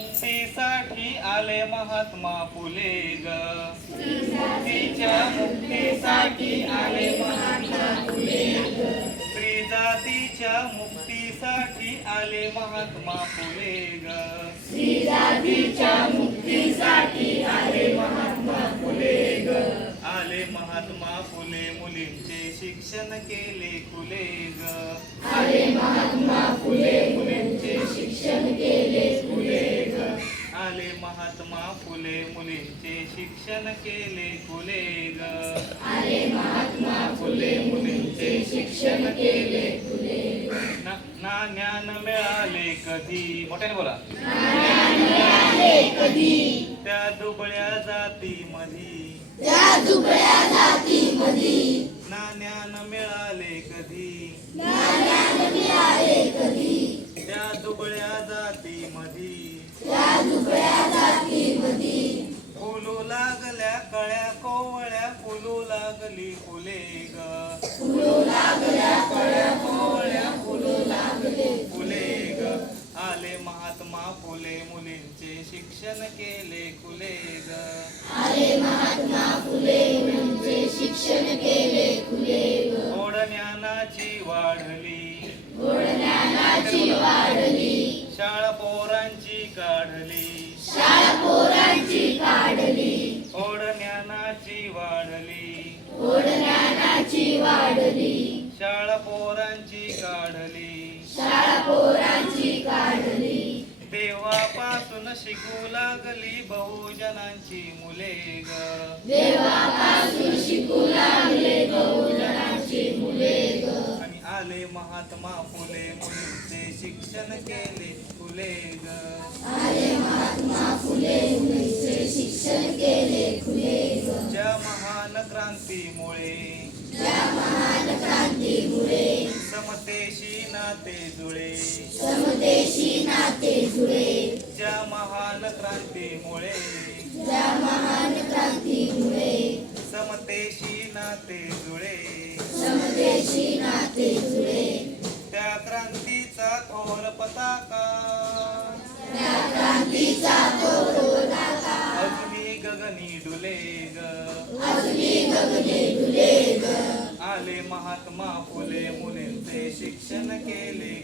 मुक्तीसाठी आले महात्मा फुले ग. मुक्तीसाठी आले महात्मा फुले स्त्री जातीच्या मुक्तीसाठी आले महात्मा फुले ग. आले महात्मा फुले मुलींचे शिक्षण केले खुले ग. आले फुले मुलींचे शिक्षण केले खुले ग आले महात्मा फुले मुलींचे शिक्षण केले खुले ना ज्ञान मिळाले कधी? मोठ्याने बोला. त्या दुबळ्या जाती मधी त्या दुबळ्या जाती मधी ना ज्ञान मिळाले कधी? ज्ञान मिळाले कधी? त्या दुबळ्या जाती मधी त्या दुबळ्या जाती मधी लागली फुले ग. फुलू ग. आले महात्मा फुले मुलींचे शिक्षण केले खुले ग. आले महात्मा फुले मुलींचे शिक्षण केले खुले ओढ ज्ञानाची वाढली वाढली. शाळा पोरांची काढली. शाळा पोरांची काढली. तेव्हापासून शिकू लागली बहुजनांची मुले ग. देवापासून शिकू लागले बहुजनांची मुले ग. आणि आले महात्मा फुले मुलींचे शिक्षण केले फुले ग. आले महात्मा फुले मुलींचे शिक्षण केले खुले ग. ज्या महान क्रांतीमुळे समतेशी नाते जुळे. समदेशी नाते जुळे. ज्या महान क्रांतीमुळे. त्या महान क्रांतीमुळे. समतेशी नाते जुळे. समदेशी नाते जुळे. त्या क्रांतीचा थोर पताका. त्या क्रांतीचा पताका. अग्नी गगनी डुले ग. अग्नी गगने डुले ग. आले महात्मा फुले मुलींचे शिक्षण केले